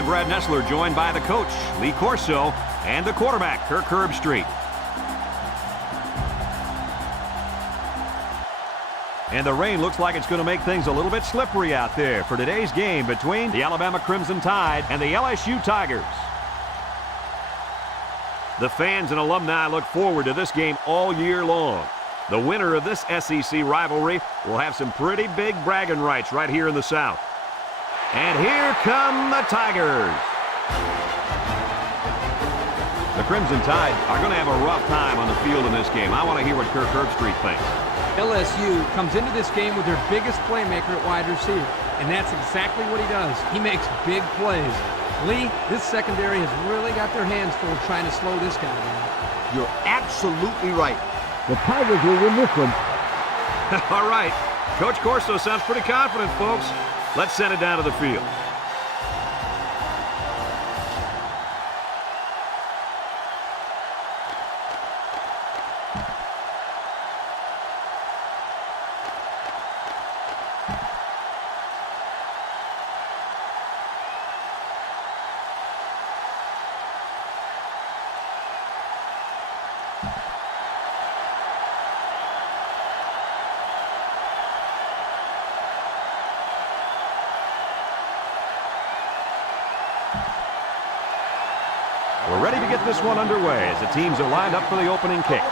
I'm Brad Nessler, joined by the coach, Lee Corso, and the quarterback, Kirk Herbstreit. And the rain looks like it's going to make things a little bit slippery out there for today's game between the Alabama Crimson Tide and the LSU Tigers. The fans and alumni look forward to this game all year long. The winner of this SEC rivalry will have some pretty big bragging rights right here in the South. And here come the Tigers. The Crimson Tide are going to have a rough time on the field in this game. I want to hear what Kirk Herbstreit thinks. LSU comes into this game with their biggest playmaker at wide receiver, and that's exactly what he does. He makes big plays. Lee, this secondary has really got their hands full trying to slow this guy down. You're absolutely right. The Tigers will win this one. All right. Coach Corso sounds pretty confident, folks. Let's send it down to the field. We're ready to get this one underway as the teams are lined up for the opening kick.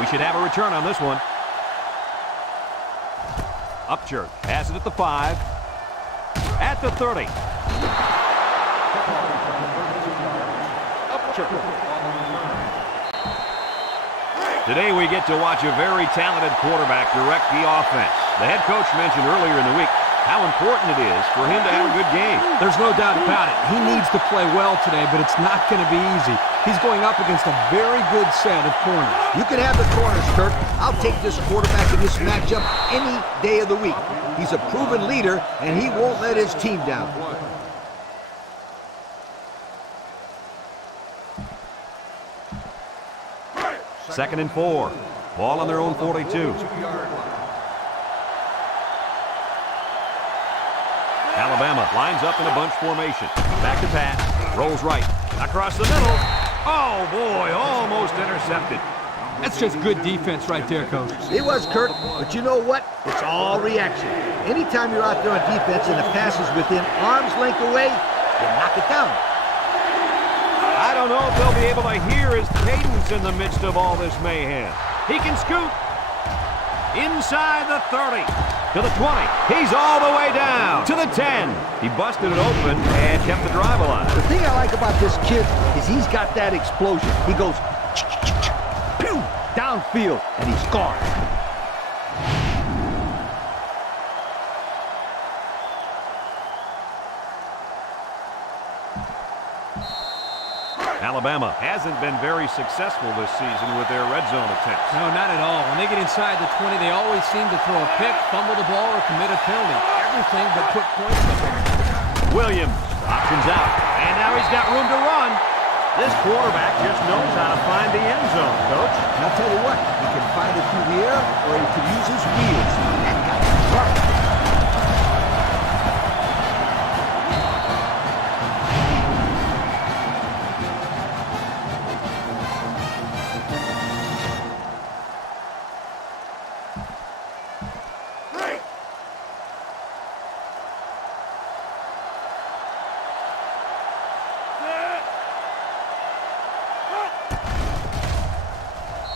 We should have a return on this one. Upchurch has it at the 5. At the 30. Today we get to watch a very talented quarterback direct the offense. The head coach mentioned earlier in the week how important it is for him to have a good game. There's no doubt about it. He needs to play well today, but it's not going to be easy. He's going up against a very good set of corners. You can have the corners, Kirk. I'll take this quarterback in this matchup any day of the week. He's a proven leader, and he won't let his team down. Second and 4. Ball on their own 42. Alabama lines up in a bunch formation. Back to pass. Rolls right. Across the middle. Oh, boy. Almost intercepted. That's just good defense right there, Coach. It was, Kirk, but you know what? It's all reaction. Anytime you're out there on defense and the pass is within arm's length away, you knock it down. I don't know if they'll be able to hear his cadence in the midst of all this mayhem. He can scoot. Inside the 30. To the 20. He's all the way down. To the 10. He busted it open and kept the drive alive. The thing I like about this kid is he's got that explosion. He goes pew, downfield, and he's gone. Alabama hasn't been very successful this season with their red zone attempts. No, not at all. When they get inside the 20, they always seem to throw a pick, fumble the ball, or commit a penalty. Everything but put points up. Williams options out, and now he's got room to run. This quarterback just knows how to find the end zone, Coach. And I'll tell you what, he can find it through the air, or he can use his wheels. That guy's smart.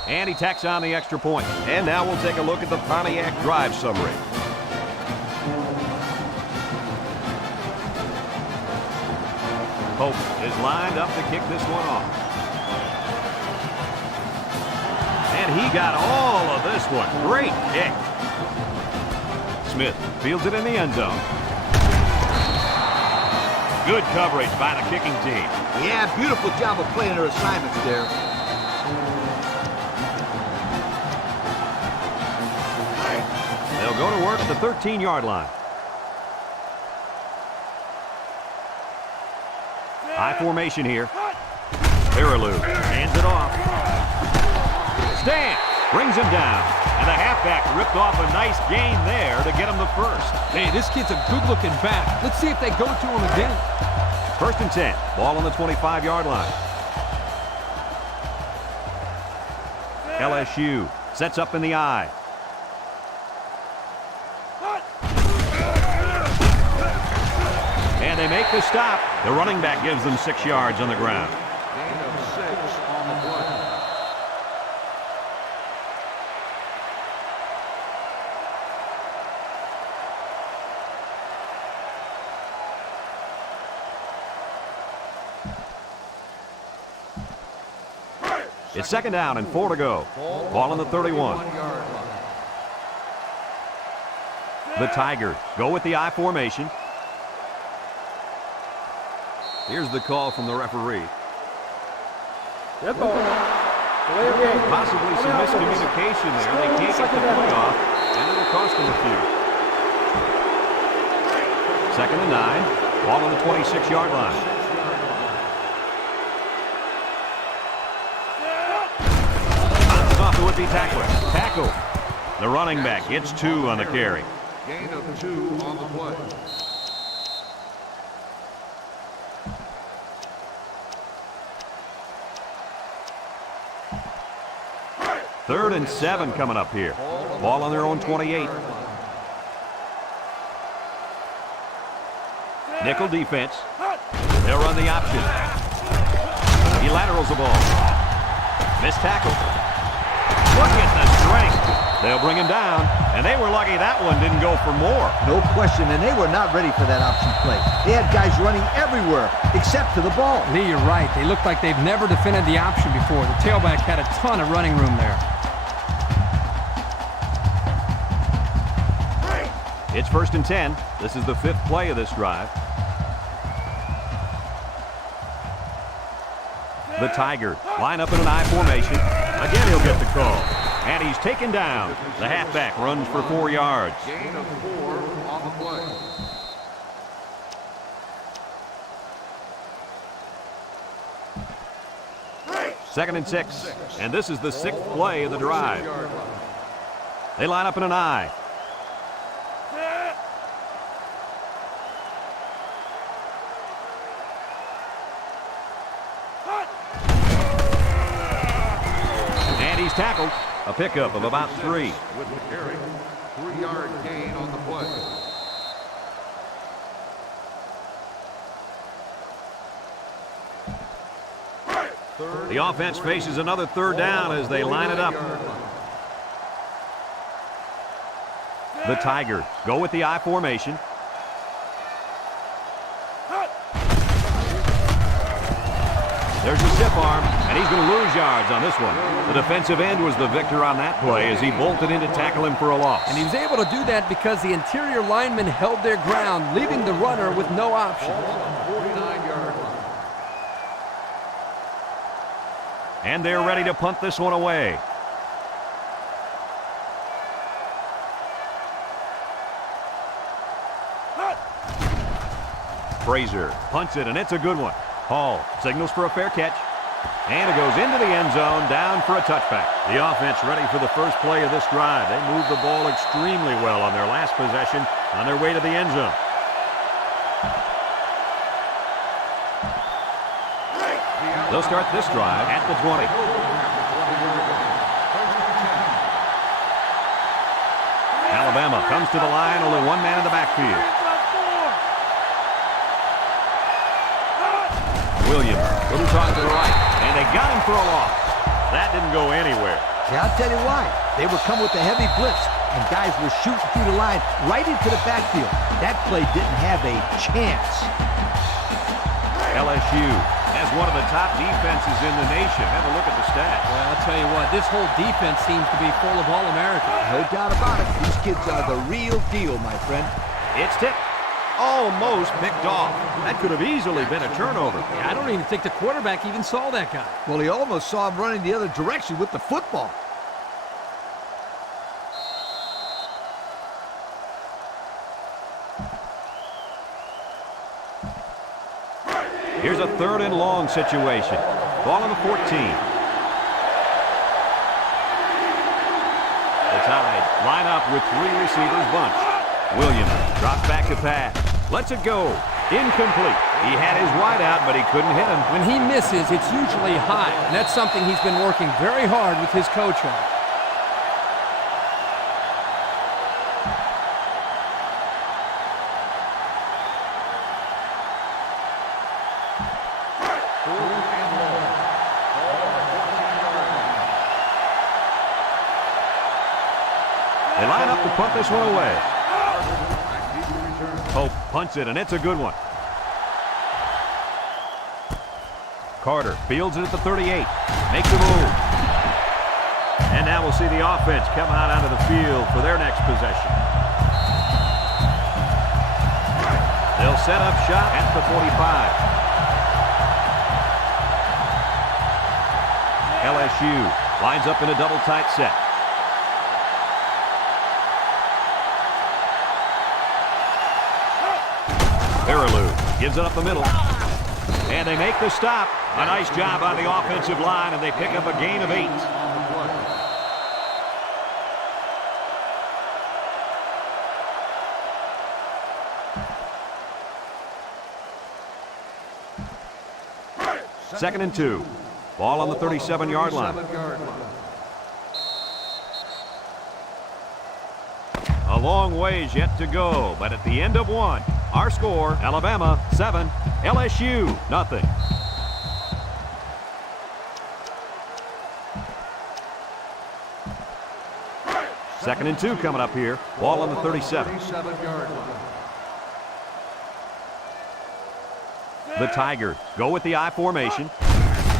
And he tacks on the extra point. And now we'll take a look at the Pontiac drive summary. Pope is lined up to kick this one off. And he got all of this one. Great kick. Smith fields it in the end zone. Good coverage by the kicking team. Yeah, beautiful job of playing their assignments there. They'll go to work at the 13-yard line. High formation here. Peterson hands it off. Stamps brings him down. And the halfback ripped off a nice gain there to get him the first. Hey, this kid's a good-looking back. Let's see if they go to him again. 1st and 10. Ball on the 25-yard line. LSU sets up in the I. And they make the stop. The running back gives them 6 yards on the ground. Gain of 6 on the play. It's 2nd down and 4 to go. Ball on the 31. The Tigers go with the I formation. Here's the call from the referee. Possibly some miscommunication there. They can't get the play off, and it'll cost them a few. 2nd and 9. Ball on the 26-yard line. Off the would-be tackler. Tackle. The running back gets 2 on the carry. Gain of 2 on the play. 3rd and 7 coming up here. Ball on their own 28. Nickel defense. They'll run the option. He laterals the ball. Missed tackle. Look at the strength. They'll bring him down, and they were lucky that one didn't go for more. No question, and they were not ready for that option play. They had guys running everywhere except to the ball. Lee, you're right. They look like they've never defended the option before. The tailback had a ton of running room there. It's 1st and 10. This is the 5th play of this drive. The Tigers line up in an I formation. Again, he'll get the call. And he's taken down. The halfback runs for 4 yards. Gain of 4 on the play. Second and 6. And this is the 6th play of the drive. They line up in an I. Tackled. A pickup of about 3. With the carry, 3-yard gain on the play. The offense faces another 3rd down as they line it up. The Tigers go with the I formation. There's a stiff arm, and he's going to lose yards on this one. The defensive end was the victor on that play as he bolted in to tackle him for a loss. And he was able to do that because the interior linemen held their ground, leaving the runner with no option. 49-yard line. And they're ready to punt this one away. Frazier punts it, and it's a good one. Hall signals for a fair catch. And it goes into the end zone, down for a touchback. The offense ready for the first play of this drive. They moved the ball extremely well on their last possession on their way to the end zone. They'll start this drive at the 20. Alabama comes to the line, only one man in the backfield. Williams, little toss to the right, and they got him for a loss. That didn't go anywhere. Yeah, I'll tell you why. They were coming with a heavy blitz, and guys were shooting through the line right into the backfield. That play didn't have a chance. LSU has one of the top defenses in the nation. Have a look at the stats. Well, I'll tell you what, this whole defense seems to be full of All-Americans. No doubt about it. These kids are the real deal, my friend. It's tipped. Almost picked off. That could have easily been a turnover. I don't even think the quarterback even saw that guy. Well, he almost saw him running the other direction with the football. Here's a 3rd and long situation. Ball on the 14. The Line up with 3 receivers bunched. Williams drops back to pass. Lets it go. Incomplete. He had his wide out, but he couldn't hit him. When he misses, it's usually high, and that's something he's been working very hard with his coach on. They line up to punt this one away. Pope punts it, and it's a good one. Carter fields it at the 38. Makes a move. And now we'll see the offense come out onto the field for their next possession. They'll set up shop at the 45. LSU lines up in a double tight set. Gives it up the middle. And they make the stop. A nice job on the offensive line, and they pick up a gain of 8. Second and 2. Ball on the 37-yard line. A long ways yet to go, but at the end of 1. Our score, Alabama 7, LSU nothing. Second and 2 coming up here. Ball on the 37. The Tigers go with the I formation.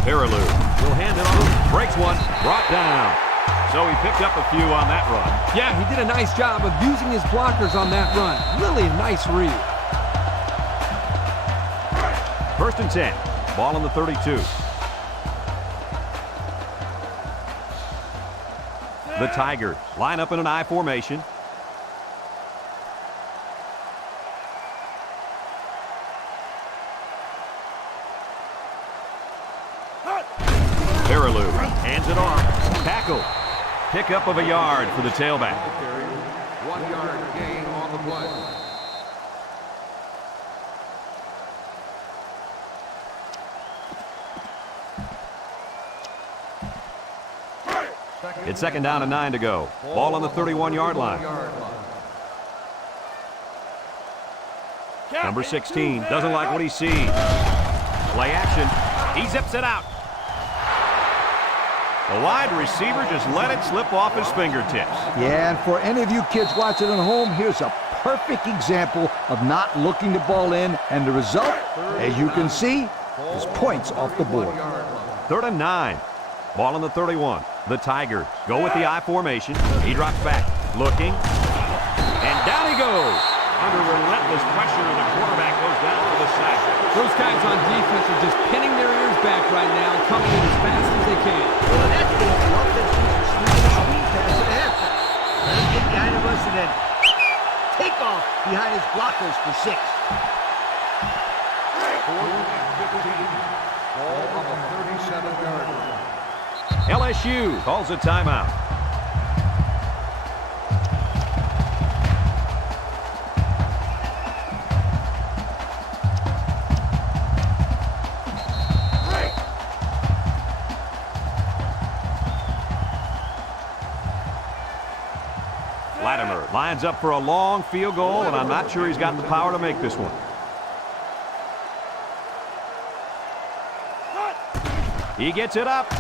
Peterson will hand it off. Breaks one. Brought down. So he picked up a few on that run. Yeah, he did a nice job of using his blockers on that run. Really a nice read. First and 10. Ball on the 32. The Tigers line up in an I formation. Peterson hands it off. Tackle. Pickup of a yard for the tailback. 1 yard gain on the play. It's second down and 9 to go. Ball on the 31-yard line. Number 16 doesn't like what he sees. Play action. He zips it out. The wide receiver just let it slip off his fingertips. Yeah, and for any of you kids watching at home, here's a perfect example of not looking the ball in, and the result, as you can see, is points off the board. Third and 9. Ball on the 31. The Tigers go with the I formation. He drops back, looking, and down he goes. Under relentless pressure, the quarterback goes down for the sack. Those guys on defense are just pinning their ears back right now, coming in as fast as they can. Well, in that case, the offense uses screen pass to the halfback. Let him get behind the rush and then take off behind his blockers for 6. 4th and 15. Ball on the 37-yard line. LSU calls a timeout. Latimer lines up for a long field goal, and I'm not sure he's got the power to make this one. He gets it up.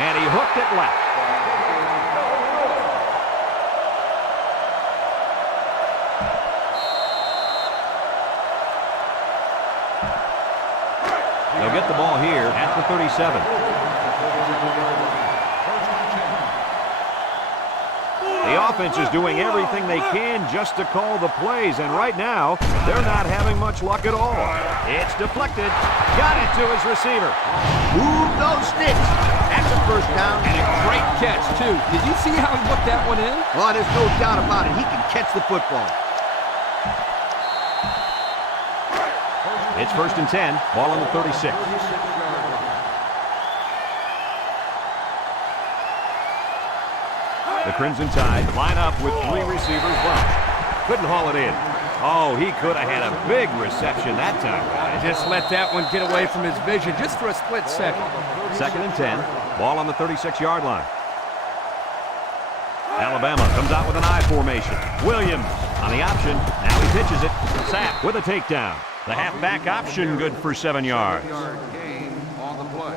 And he hooked it left. They'll get the ball here at the 37. The offense is doing everything they can just to call the plays, and right now, they're not having much luck at all. It's deflected. Got it to his receiver. Move those sticks. That's a first down. And a great catch, too. Did you see how he whipped that one in? Oh, there's no doubt about it. He can catch the football. It's first and 10. Ball on the 36. The Crimson Tide line up with 3 receivers bumped. Couldn't haul it in. Oh, he could have had a big reception that time. Just let that one get away from his vision just for a split second. 2nd and 10. Ball on the 36-yard line. Alabama comes out with an I formation. Williams on the option. Now he pitches it. Sapp with a takedown. The halfback option good for 7 yards. Gain on the play.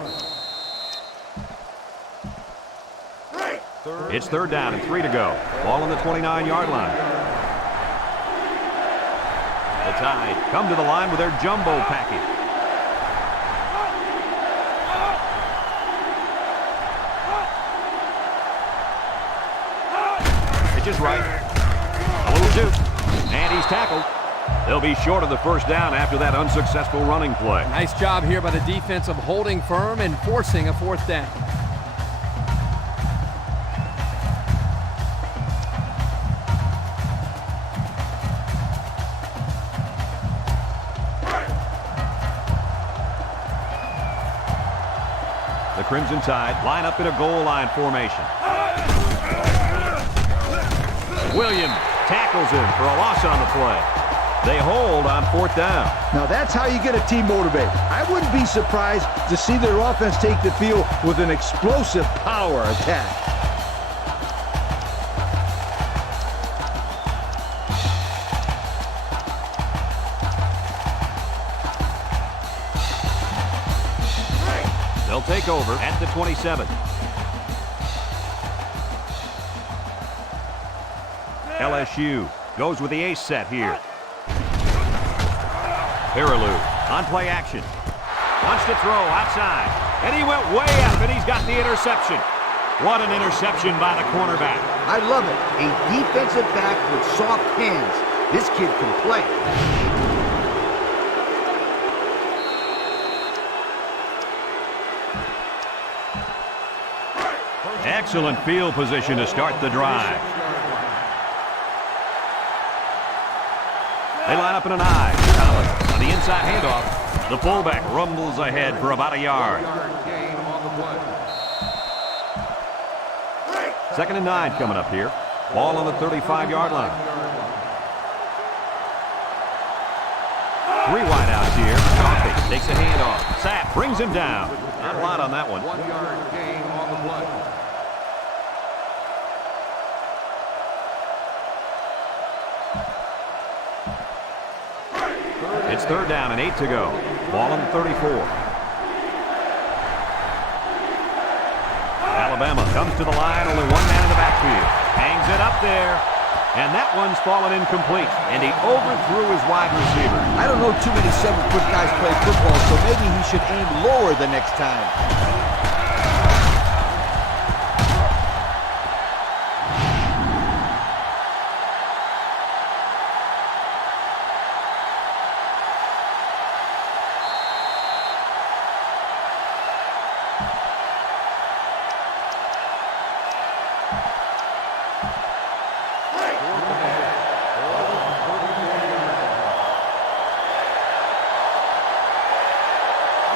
It's 3rd down and 3 to go. Ball on the 29-yard line. The Tide come to the line with their jumbo package. Pitch is right. A little juke. And he's tackled. They'll be short of the 1st down after that unsuccessful running play. Nice job here by the defense of holding firm and forcing a 4th down. The Crimson Tide line up in a goal line formation. Williams tackles him for a loss on the play. They hold on 4th down. Now that's how you get a team motivated. I wouldn't be surprised to see their offense take the field with an explosive power attack. They'll take over at the 27. LSU goes with the ace set here. Peterson on play action. Wants to throw outside. And he went way up, and he's got the interception. What an interception by the cornerback. I love it. A defensive back with soft hands. This kid can play. Excellent field position to start the drive. They line up in an I. Thomas on the inside handoff. The fullback rumbles ahead for about a yard. Gain on the play. 2nd and 9 coming up here. Ball on the 35-yard line. 3 wideouts here. Coffee takes a handoff. Sapp brings him down. Not a lot on that one. 1 yard gain on the play. It's 3rd down and 8 to go. Ball on the 34. Alabama comes to the line, only 1 man in the backfield. Hangs it up there. And that one's fallen incomplete. And he overthrew his wide receiver. I don't know too many 7-foot guys play football, so maybe he should aim lower the next time.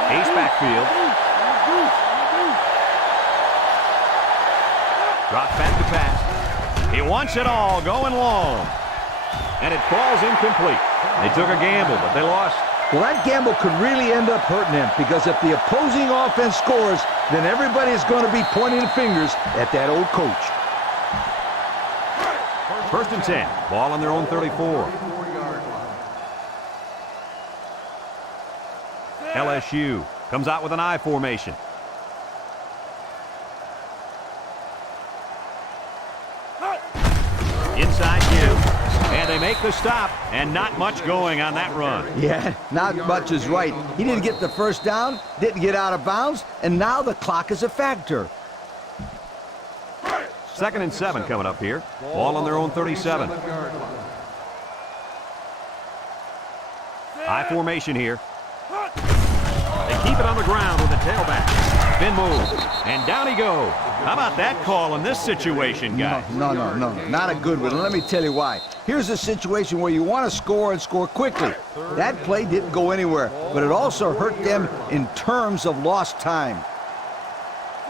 Ace backfield. Drops back to pass. He wants it all, going long. And it falls incomplete. They took a gamble, but they lost. Well, that gamble could really end up hurting them, because if the opposing offense scores, then everybody's going to be pointing fingers at that old coach. 1st and 10. Ball on their own 34. LSU comes out with an I formation. Inside give. And they make the stop, and not much going on that run. Yeah, not much is right. He didn't get the 1st down, didn't get out of bounds, and now the clock is a factor. 2nd and 7 coming up here. Ball on their own 37. I formation here. They keep it on the ground with the tailback. Spin move. And down he goes. How about that call in this situation, guys? No, not a good one. Let me tell you why. Here's a situation where you want to score and score quickly. That play didn't go anywhere, but it also hurt them in terms of lost time.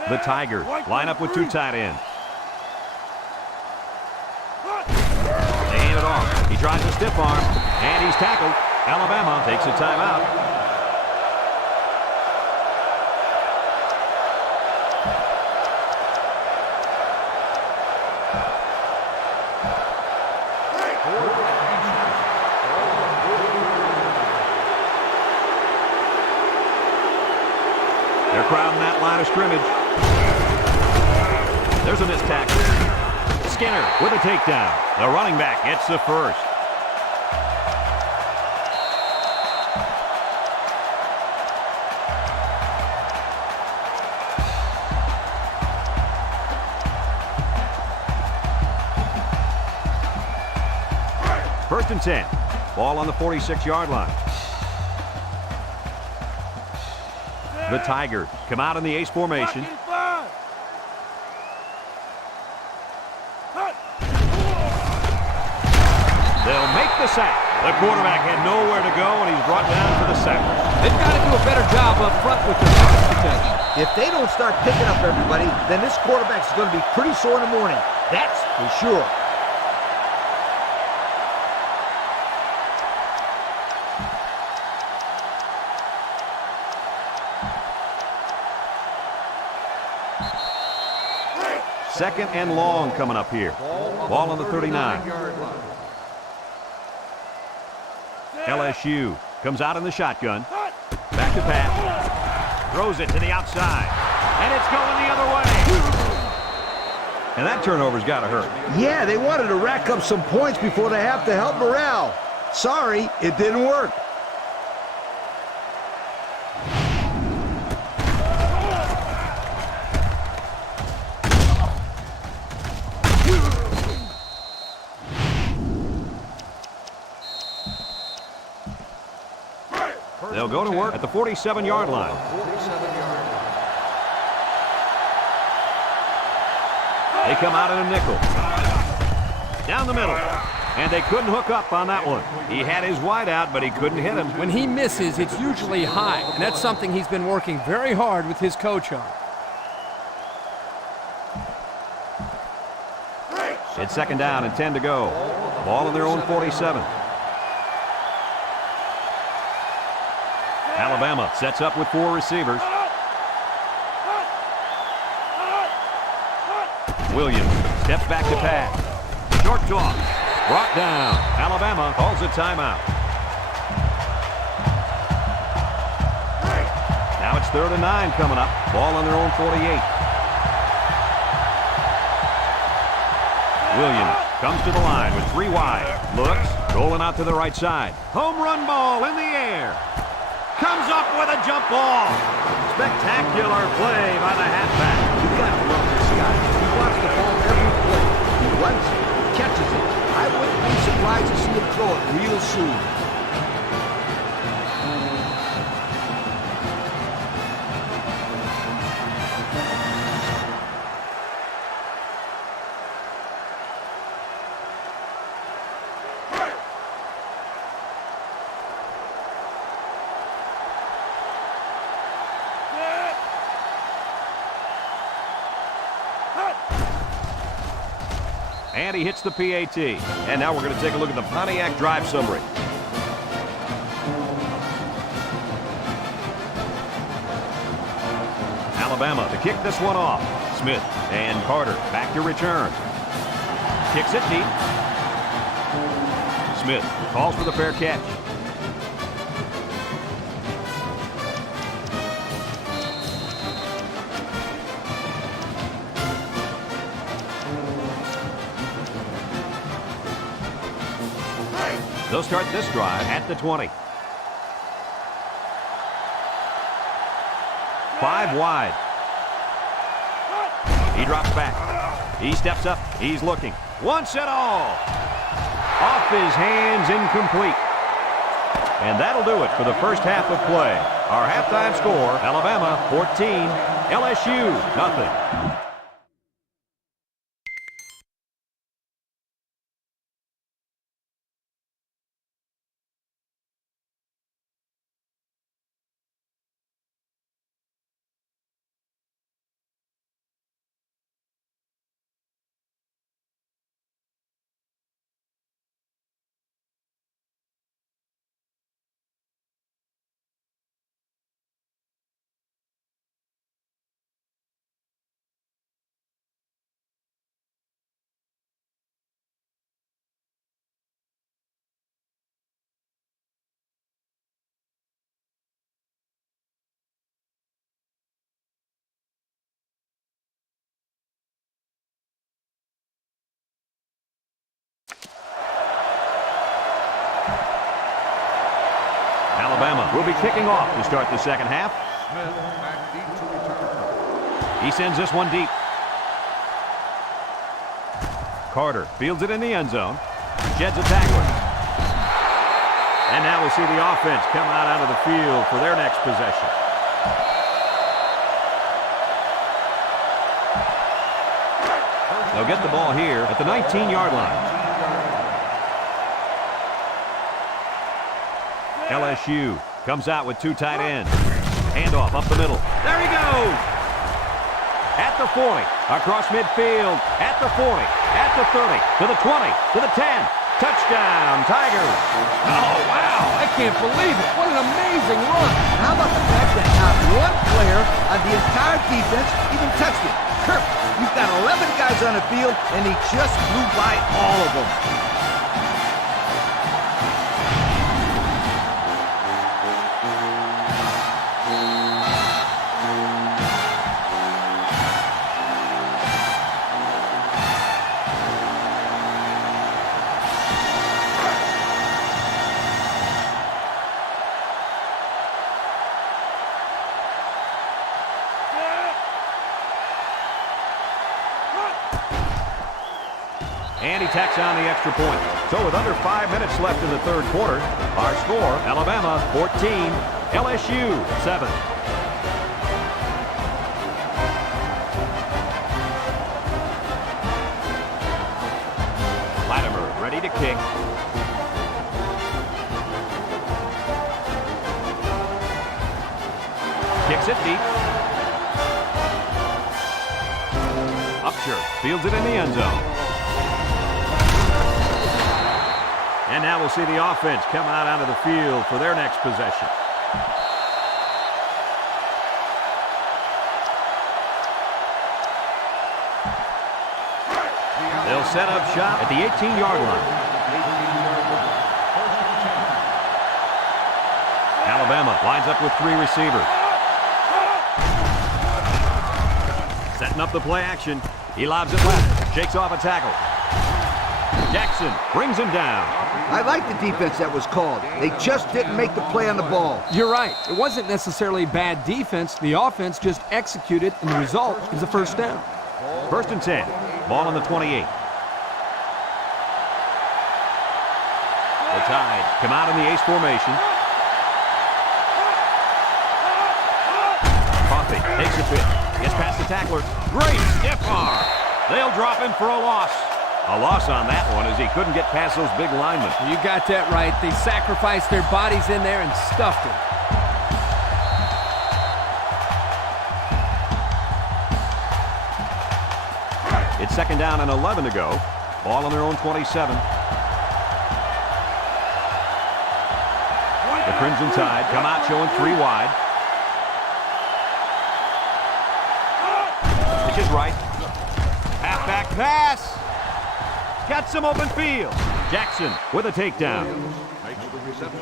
The Tigers line up with 2 tight ends. hand it off. He tries a stiff arm, and he's tackled. Alabama takes a timeout. They're crowding that line of scrimmage. There's a missed tackle. Skinner with a takedown. The running back gets the first. First and 10. Ball on the 46-yard line. The Tigers come out in the ace formation. They'll make the sack. The quarterback had nowhere to go, and he's brought down for the sack. They've got to do a better job up front with their pass protection. If they don't start picking up everybody, then this quarterback's going to be pretty sore in the morning. That's for sure. Second and long coming up here. Ball on the 39. LSU comes out in the shotgun. Back to pass. Throws it to the outside. And it's going the other way. And that turnover's got to hurt. Yeah, they wanted to rack up some points before they have to help morale. Sorry, it didn't work. They'll go to work at the 47-yard line. They come out in a nickel. Down the middle. And they couldn't hook up on that one. He had his wide out, but he couldn't hit him. When he misses, it's usually high, and that's something he's been working very hard with his coach on. It's second down and 10 to go. Ball in their own 47. Alabama sets up with 4 receivers. Williams steps back to pass. Short toss. Brought down. Alabama calls a timeout. Now it's 3rd and 9 coming up. Ball on their own 48. Williams comes to the line with 3 wide. Looks, rolling out to the right side. Home run ball in the air. Comes up with a jump ball. Spectacular play by the halfback. You got to love this guy. He wants the ball every play. He runs it, catches it. I wouldn't be surprised to see him throw it real soon. And he hits the PAT. And now we're going to take a look at the Pontiac drive summary. Alabama to kick this one off. Smith and Carter back to return. Kicks it deep. Smith calls for the fair catch. They'll start this drive at the 20. 5 wide. He drops back. He steps up. He's looking. Once and all. Off his hands, incomplete. And that'll do it for the first half of play. Our halftime score, Alabama 14, LSU nothing. will be kicking off to start the second half. Smith back deep to return. He sends this one deep. Carter fields it in the end zone. Jeds a tackler. And now we'll see the offense come out onto the field for their next possession. They'll get the ball here at the 19-yard line. LSU comes out with two tight ends. Handoff up the middle. There he goes! At the 40, across midfield, at the 40, at the 30, to the 20, to the 10. Touchdown, Tigers! Oh, wow! I can't believe it. What an amazing run. And how about the fact that not one player on the entire defense even touched it? Kirk, you've got 11 guys on the field, and he just blew by all of them. And he tacks on the extra point. So with under 5 minutes left in the third quarter, our score, Alabama 14, LSU 7. Latimer ready to kick. Kicks it deep. Upchurch fields it in the end zone. And now we'll see the offense come out onto the field for their next possession. They'll set up shop at the 18-yard line. Alabama lines up with three receivers. Setting up the play action. He lobs it left. Shakes off a tackle. Jackson brings him down. I like the defense that was called. They just didn't make the play on the ball. You're right. It wasn't necessarily bad defense. The offense just executed, and the result is a first down. First and 10. Ball on the 28. The Tide come out in the ace formation. Coffee takes a pitch. Gets past the tackler. Great stiff arm. They'll drop him for a loss. A loss on that one as he couldn't get past those big linemen. You got that right. They sacrificed their bodies in there and stuffed him. It's second down and 11 to go. Ball on their own 27. The Crimson Tide come out showing three wide. Pitch is right. Halfback pass. Got some open field. Jackson with a takedown. Makes the reception.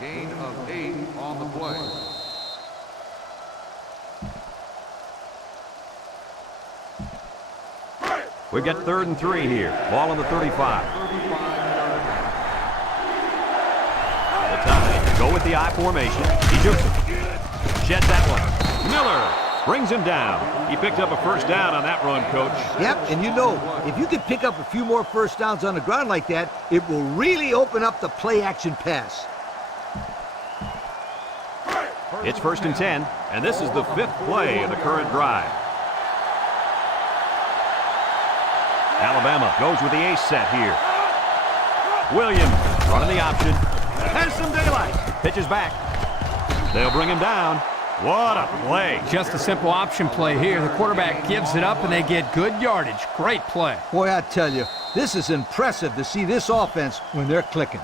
Gain of 8 on the play. We've got 3rd and 3 here. Ball on the 35. The Tide go with the I formation. He jukes him. Sheds that one. Miller brings him down. He picked up a first down on that run, Coach. Yep, and you know, if you can pick up a few more first downs on the ground like that, it will really open up the play-action pass. It's 1st and 10, and this is the 5th play of the current drive. Alabama goes with the ace set here. Williams running the option. Has some daylight. Pitches back. They'll bring him down. What a play. Just a simple option play here. The quarterback gives it up, and they get good yardage. Great play. Boy, I tell you, this is impressive to see this offense when they're clicking.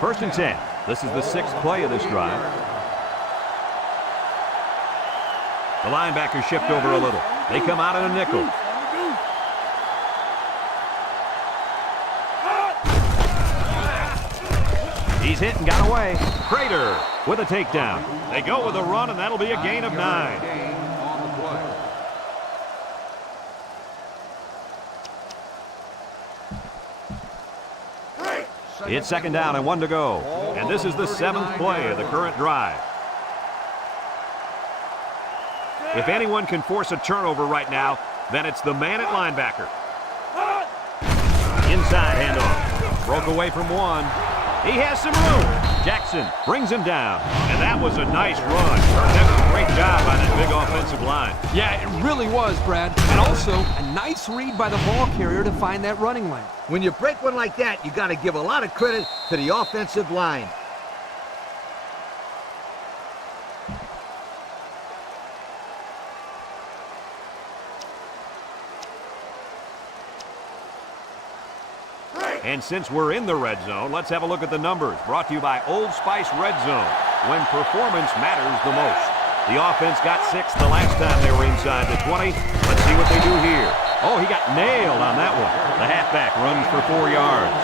First and 10. This is the 6th play of this drive. The linebackers shift over a little. They come out in a nickel. He's hit and got away. Prater with a takedown. They go with a run, and that'll be a gain of 9. Gain on the play. It's second down and 1 to go. And this is the 7th play of the current drive. If anyone can force a turnover right now, then it's the man at linebacker. Inside handoff. Broke away from one. He has some room. Jackson brings him down. And that was a nice run. That was a great job by that big offensive line. Yeah, it really was, Brad. And also, a nice read by the ball carrier to find that running lane. When you break one like that, you got to give a lot of credit to the offensive line. And since we're in the red zone, let's have a look at the numbers. Brought to you by Old Spice Red Zone, when performance matters the most. The offense got 6 the last time they were inside the 20. Let's see what they do here. Oh, he got nailed on that one. The halfback runs for 4 yards.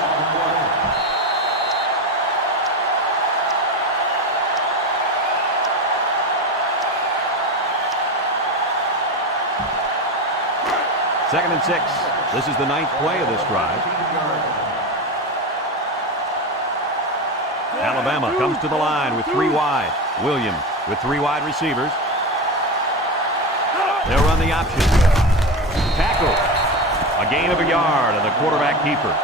Second and 6. This is the 9th play of this drive. Alabama comes to the line with 3 wide. Williams with 3 wide receivers. They'll run the option. Tackle. A gain of a yard and the quarterback keeper.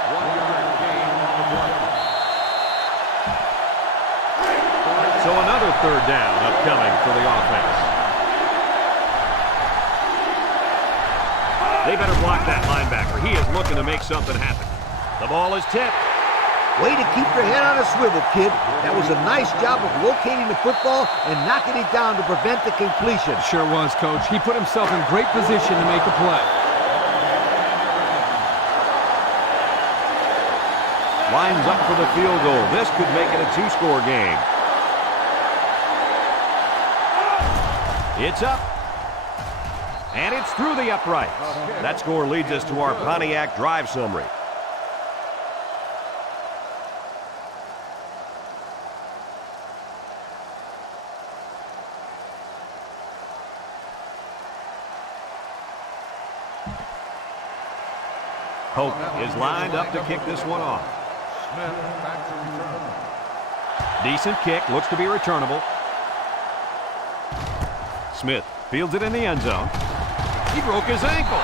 So another third down upcoming for the offense. They better block that linebacker. He is looking to make something happen. The ball is tipped. Way to keep your head on a swivel, kid. That was a nice job of locating the football and knocking it down to prevent the completion. Sure was, Coach. He put himself in great position to make a play. Lines up for the field goal. This could make it a 2-score game. It's up. And it's through the uprights. That score leads us to our Pontiac drive summary. Hope is lined up to kick this one off. Decent kick, looks to be returnable. Smith fields it in the end zone. He broke his ankles.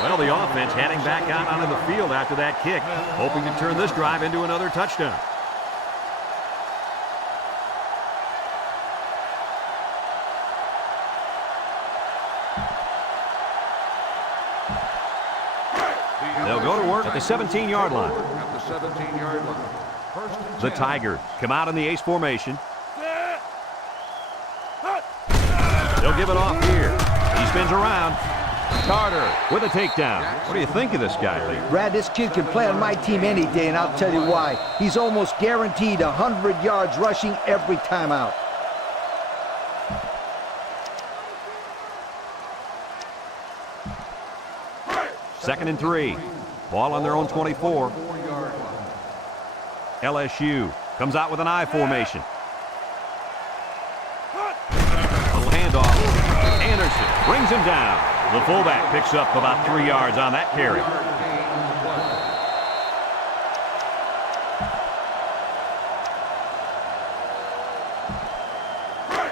Well, the offense heading back out onto the field after that kick, hoping to turn this drive into another touchdown. They'll go to work at the 17-yard line. The Tigers come out in the ace formation. They'll give it off here. He spins around. Carter with a takedown. What do you think of this guy, Lee? Brad, this kid can play on my team any day, and I'll tell you why. He's almost guaranteed 100 yards rushing every time out. Second and 3. Ball on their own 24. LSU comes out with an I formation. Little handoff. Anderson brings him down. The fullback picks up about 3 yards on that carry.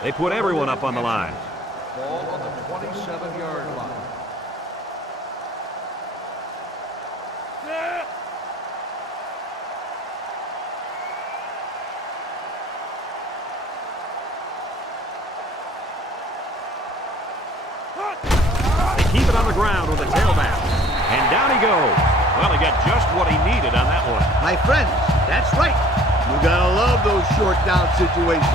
They put everyone up on the line. Ball on the 27-yard line. Keep it on the ground with a tailback. And down he goes. Well, he got just what he needed on that one. My friend, that's right. You gotta love those short down situations.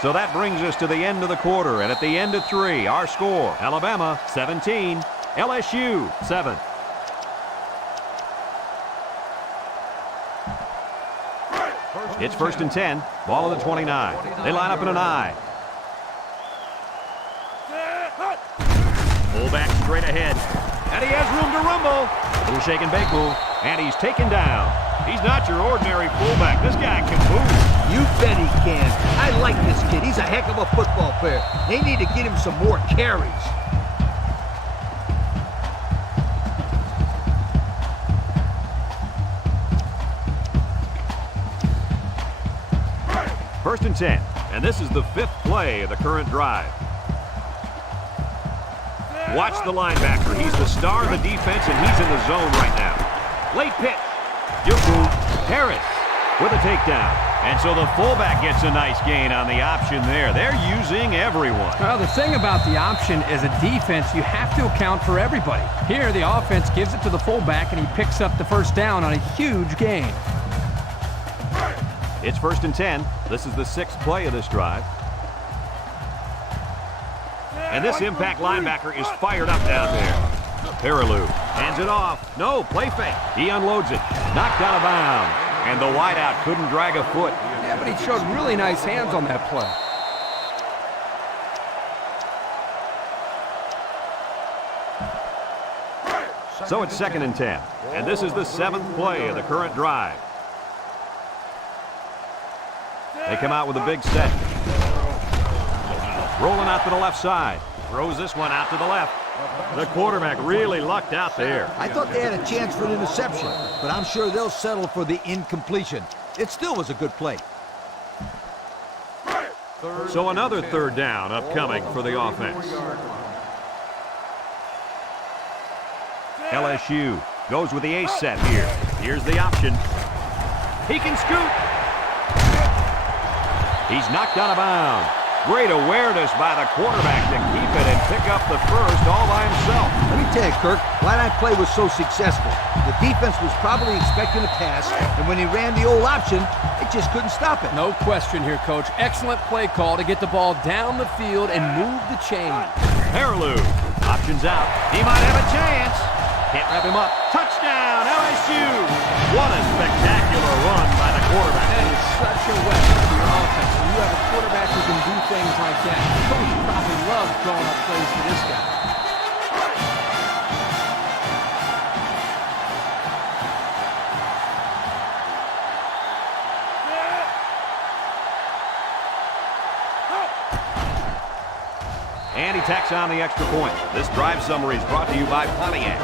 So that brings us to the end of the quarter. And at the end of 3, our score, Alabama 17, LSU 7. It's first and 10. Ball at the 29. They line up in an I. Fullback straight ahead. And he has room to rumble. Little shake and bake move. And he's taken down. He's not your ordinary fullback. This guy can move. You bet he can. I like this kid. He's a heck of a football player. They need to get him some more carries. First and 10, and this is the 5th play of the current drive. Watch the linebacker. He's the star of the defense, and he's in the zone right now. Late pitch. Harris with a takedown. And so the fullback gets a nice gain on the option there. They're using everyone. Well, the thing about the option as a defense, you have to account for everybody. Here, the offense gives it to the fullback, and he picks up the first down on a huge gain. It's first and 10. This is the 6th play of this drive. And this impact linebacker is fired up down there. Peterson hands it off. No, play fake. He unloads it. Knocked out of bounds. And the wideout couldn't drag a foot. Yeah, but he showed really nice hands on that play. So it's second and 10. And this is the 7th play of the current drive. They come out with a big set. Rolling out to the left side. Throws this one out to the left. The quarterback really lucked out there. I thought they had a chance for an interception, but I'm sure they'll settle for the incompletion. It still was a good play. So another third down upcoming for the offense. LSU goes with the ace set here. Here's the option. He can scoot. He's knocked out of bounds. Great awareness by the quarterback to keep it and pick up the first all by himself. Let me tell you, Kirk, why that play was so successful. The defense was probably expecting a pass, and when he ran the old option, it just couldn't stop it. No question here, Coach. Excellent play call to get the ball down the field and move the chain. Peterson, options out. He might have a chance. Can't wrap him up. Touchdown, LSU. What a spectacular run by the quarterback. That is such a weapon for your offense. When you have a quarterback who can do things like that, the coach probably loves drawing up plays for this guy. And he tacks on the extra point. This drive summary is brought to you by Pontiac.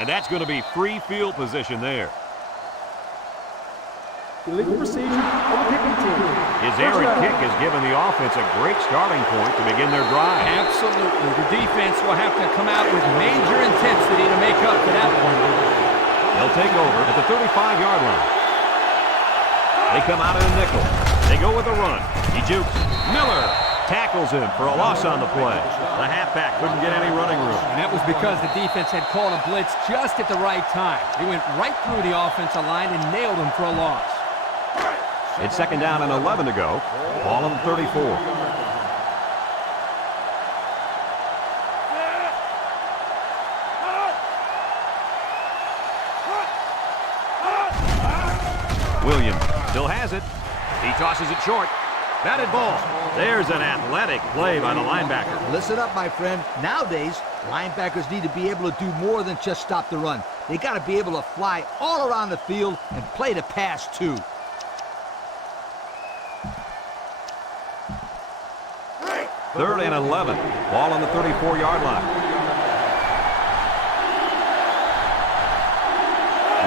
And that's going to be free field position there. Illegal procedure on the kicking team. His errant kick has given the offense a great starting point to begin their drive. Absolutely. The defense will have to come out with major intensity to make up for that one. They'll take over at the 35-yard line. They come out in a nickel. They go with a run. He jukes. Miller tackles him for a loss on the play. The halfback couldn't get any running room. And that was because the defense had called a blitz just at the right time. He went right through the offensive line and nailed him for a loss. It's second down and 11 to go. Ball on the 34. Williams still has it. He tosses it short. Batted ball. There's an athletic play by the linebacker. Listen up, my friend. Nowadays, linebackers need to be able to do more than just stop the run. They got to be able to fly all around the field and play the pass, too. Third and 11. Ball on the 34-yard line.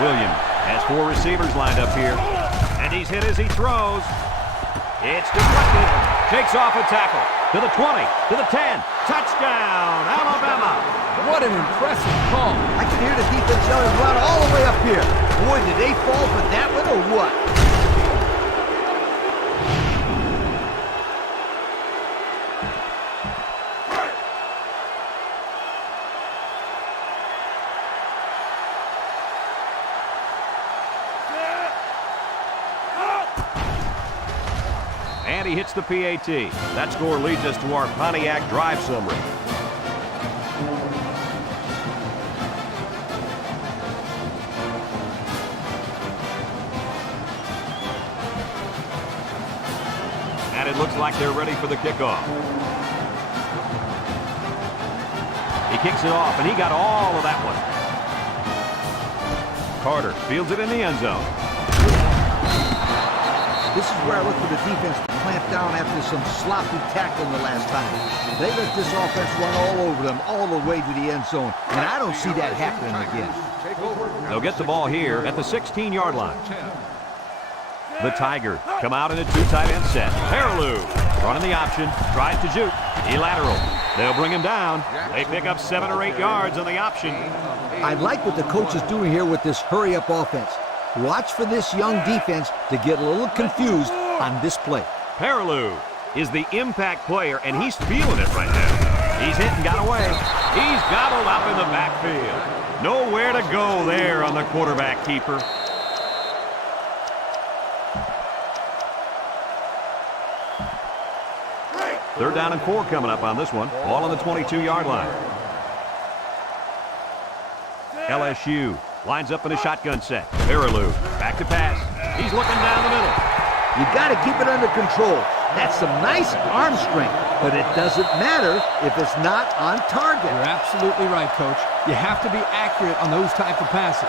Williams has 4 receivers lined up here. And he's hit as he throws. It's deflected. Takes off a tackle. To the 20. To the 10. Touchdown, Alabama. What an impressive call. I can hear the defense yelling, run all the way up here. Boy, did they fall for that one or what? And he hits the PAT. That score leads us to our Pontiac drive summary. And it looks like they're ready for the kickoff. He kicks it off, and he got all of that one. Carter fields it in the end zone. This is where I look for the defense to clamp down after some sloppy tackling the last time. They let this offense run all over them, all the way to the end zone, and I don't see that happening again. They'll get the ball here at the 16-yard line. The Tigers come out in a two tight end set. Peterson running the option, tries to juke. He lateral. They'll bring him down. They pick up 7 or 8 yards on the option. I like what the coach is doing here with this hurry-up offense. Watch for this young defense to get a little confused on this play. Peterson is the impact player, and he's feeling it right now. He's hit and got away. He's gobbled up in the backfield. Nowhere to go there on the quarterback keeper. Third down and 4 coming up on this one. Ball on the 22-yard line. LSU lines up in a shotgun set. Peterson back to pass. He's looking down the middle. You got to keep it under control. That's some nice arm strength, but it doesn't matter if it's not on target. You're absolutely right, Coach. You have to be accurate on those type of passes.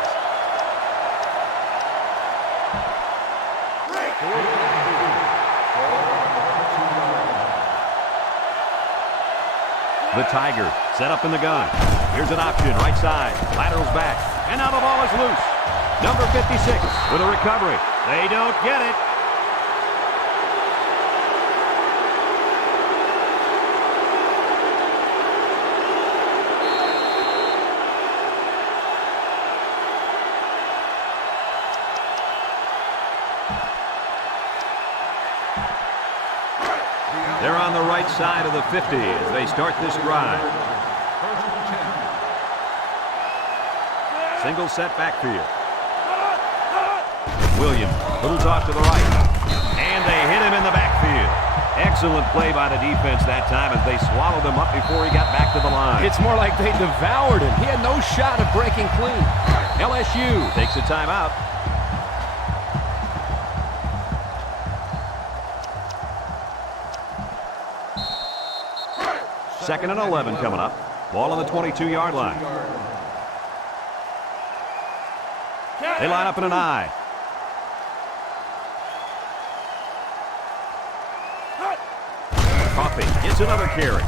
The Tiger set up in the gun. Here's an option, right side. Laterals back. And now the ball is loose. Number 56 with a recovery. They don't get it. They're on the right side of the 50 as they start this drive. Single set backfield. Williams, little toss to the right. And they hit him in the backfield. Excellent play by the defense that time as they swallowed him up before he got back to the line. It's more like they devoured him. He had no shot of breaking clean. LSU takes a timeout. Second and 11 coming up. Ball on the 22-yard line. They line up in an I. Coffee gets another carry.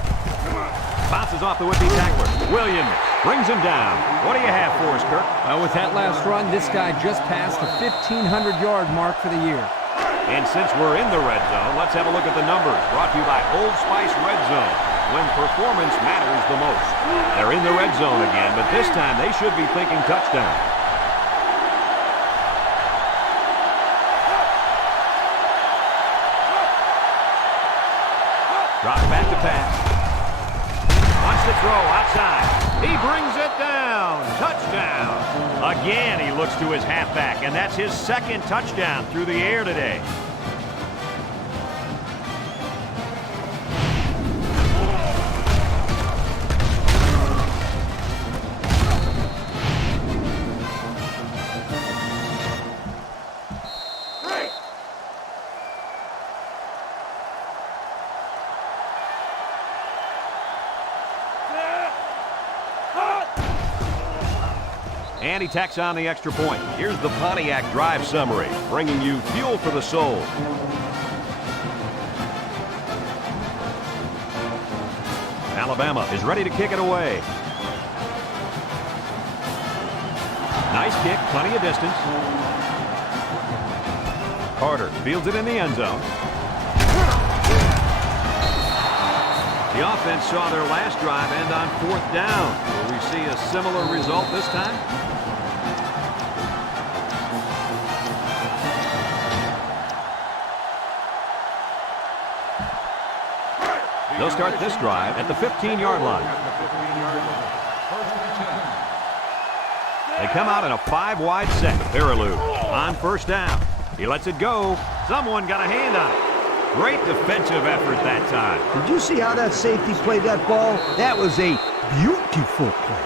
Bounces off the would-be tackler. Williams brings him down. What do you have for us, Kirk? Well, with that last run, this guy just passed the 1,500-yard mark for the year. And since we're in the red zone, let's have a look at the numbers. Brought to you by Old Spice Red Zone, when performance matters the most. They're in the red zone again, but this time they should be thinking touchdown. Drops back to pass. Wants to throw outside. He brings it down. Touchdown. Again, he looks to his halfback, and that's his second touchdown through the air today. And he tacks on the extra point. Here's the Pontiac drive summary, bringing you fuel for the soul. Alabama is ready to kick it away. Nice kick, plenty of distance. Carter fields it in the end zone. The offense saw their last drive end on 4th down. Will we see a similar result this time? They'll start this drive at the 15-yard line. They come out in a 5-wide set. Peterson on 1st down. He lets it go. Someone got a hand on it. Great defensive effort that time. Did you see how that safety played that ball? That was a beautiful play.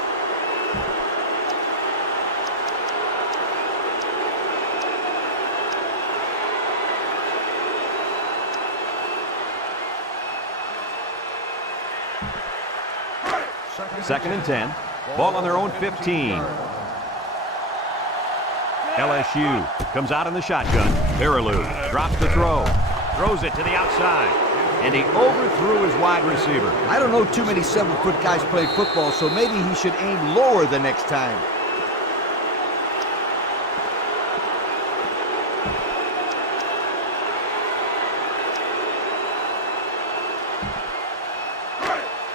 Second and 10. Ball on their own 15. LSU comes out in the shotgun. Peterson Drops to throw. Throws it to the outside. And he overthrew his wide receiver. I don't know too many 7-foot guys play football, so maybe he should aim lower the next time.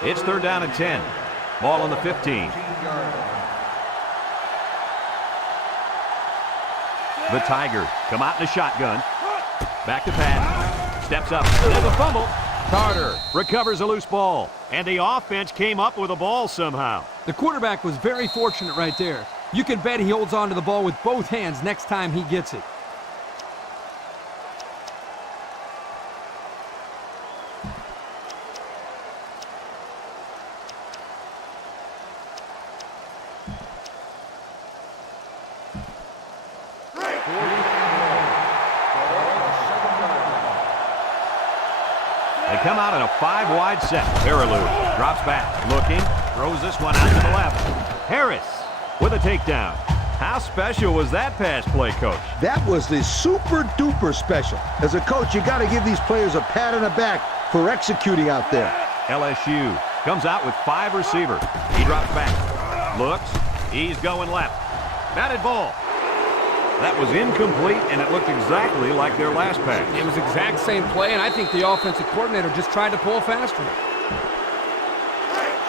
It's 3rd down and 10. Ball on the 15. The Tigers come out in a shotgun. Back to pass. Steps up. There's a fumble. Carter recovers a loose ball. And the offense came up with a ball somehow. The quarterback was very fortunate right there. You can bet he holds on to the ball with both hands next time he gets it. They come out in a 5-wide set. Peterson drops back, looking, throws this one out to the left. Harris with a takedown. How special was that pass play, Coach? That was the super-duper special. As a coach, you got to give these players a pat on the back for executing out there. LSU comes out with 5 receivers. He drops back, looks, he's going left. Batted ball. That was incomplete, and it looked exactly like their last pass. It was the exact same play, and I think the offensive coordinator just tried to pull faster.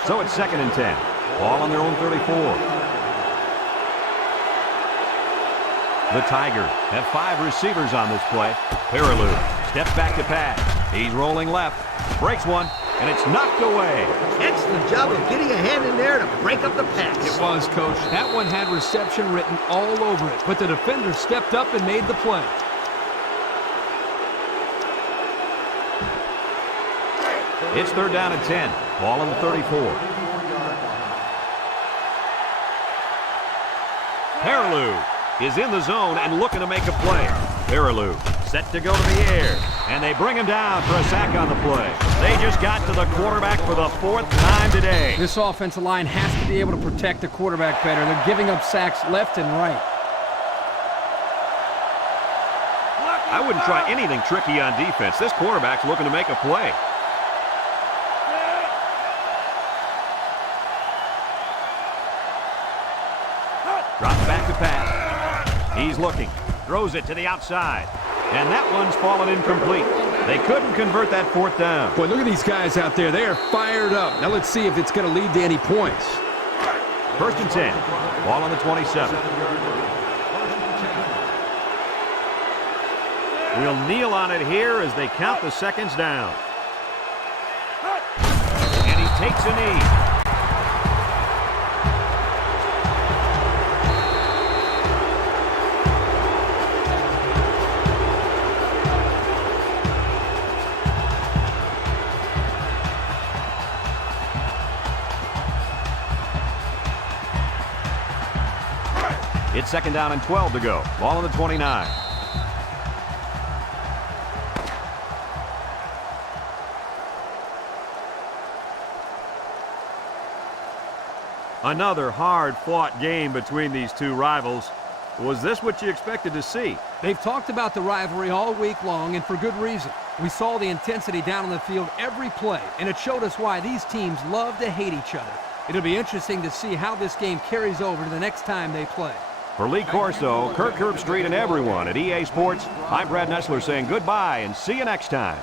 So it's 2nd and 10. Ball on their own 34. The Tigers have 5 receivers on this play. Peterson steps back to pass. He's rolling left, breaks one, and it's knocked away. Excellent job of getting a hand in there to break up the pass. It was, Coach. That one had reception written all over it, but the defender stepped up and made the play. It's 3rd down and 10. Ball on the 34. Peterson is in the zone and looking to make a play. Peterson set to go to the air, and they bring him down for a sack on the play. They just got to the quarterback for the 4th time today. This offensive line has to be able to protect the quarterback better. They're giving up sacks left and right. I wouldn't try anything tricky on defense. This quarterback's looking to make a play. Drops back to pass. He's looking. Throws it to the outside. And that one's fallen incomplete. They couldn't convert that 4th down. Boy, look at these guys out there. They are fired up. Now let's see if it's going to lead to any points. 1st and 10. Ball on the 27. We'll kneel on it here as they count the seconds down. And he takes a knee. It's 2nd down and 12 to go. Ball on the 29. Another hard-fought game between these two rivals. Was this what you expected to see? They've talked about the rivalry all week long, and for good reason. We saw the intensity down on the field every play, and it showed us why these teams love to hate each other. It'll be interesting to see how this game carries over to the next time they play. For Lee Corso, Kirk Herbstreit, and everyone at EA Sports, I'm Brad Nessler saying goodbye and see you next time.